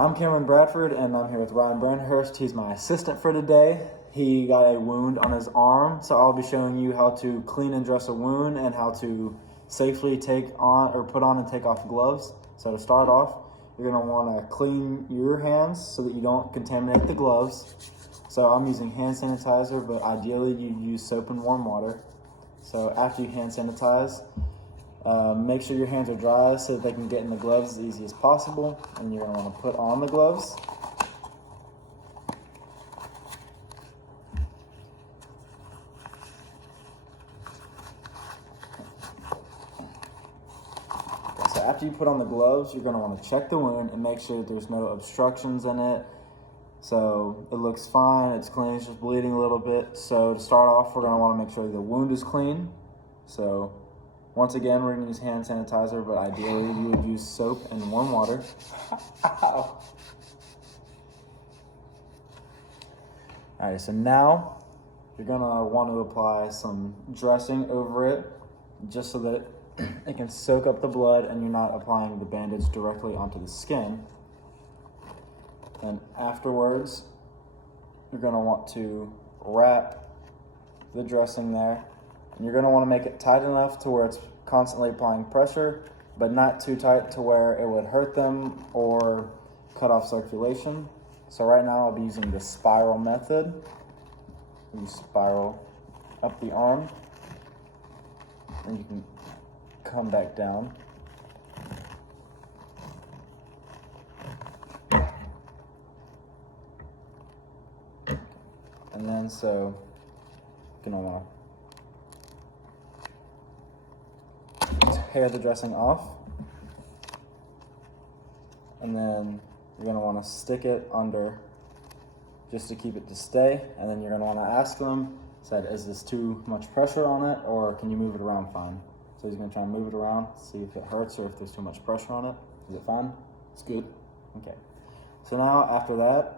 I'm Cameron Bradford, and I'm here with Ryan Brandhurst. He's my assistant for today. He got a wound on his arm, so I'll be showing you how to clean and dress a wound and how to safely put on and take off gloves. So to start off, you're going to want to clean your hands so that you don't contaminate the gloves. So I'm using hand sanitizer, but ideally you use soap and warm water. So after you hand sanitize, make sure your hands are dry so that they can get in the gloves as easy as possible. And you're going to want to put on the gloves. Okay, so after you put on the gloves, you're going to want to check the wound and make sure that there's no obstructions in it. So it looks fine, it's clean, it's just bleeding a little bit. So to start off, we're going to want to make sure the wound is clean. So once again, we're going to use hand sanitizer, but ideally you would use soap and warm water. Ow. All right, so now you're going to want to apply some dressing over it just so that it can soak up the blood and you're not applying the bandage directly onto the skin. And afterwards, you're going to want to wrap the dressing there. And you're going to want to make it tight enough to where it's constantly applying pressure, but not too tight to where it would hurt them or cut off circulation. So right now I'll be using the spiral method. You spiral up the arm, and you can come back down. And then so you're going to want to tear the dressing off. And then you're going to want to stick it under just to keep it to stay. And then you're going to want to ask them, is this too much pressure on it, or can you move it around fine? So he's going to try and move it around, see if it hurts or if there's too much pressure on it. Is it fine? It's good. Okay. So now after that,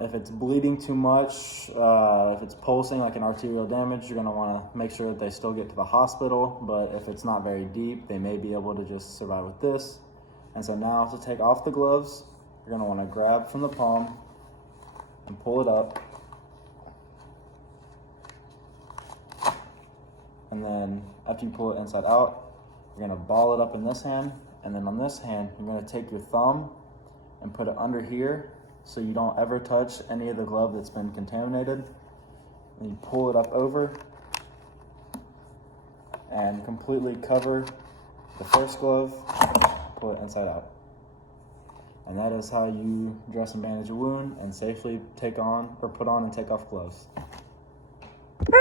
if it's bleeding too much, if it's pulsing like an arterial damage, you're going to want to make sure that they still get to the hospital. But if it's not very deep, they may be able to just survive with this. And so now to take off the gloves, you're going to want to grab from the palm and pull it up. And then after you pull it inside out, you're going to ball it up in this hand. And then on this hand, you're going to take your thumb and put it under here, so you don't ever touch any of the glove that's been contaminated. And you pull it up over and completely cover the first glove, pull it inside out. And that is how you dress and bandage a wound and safely put on and take off gloves.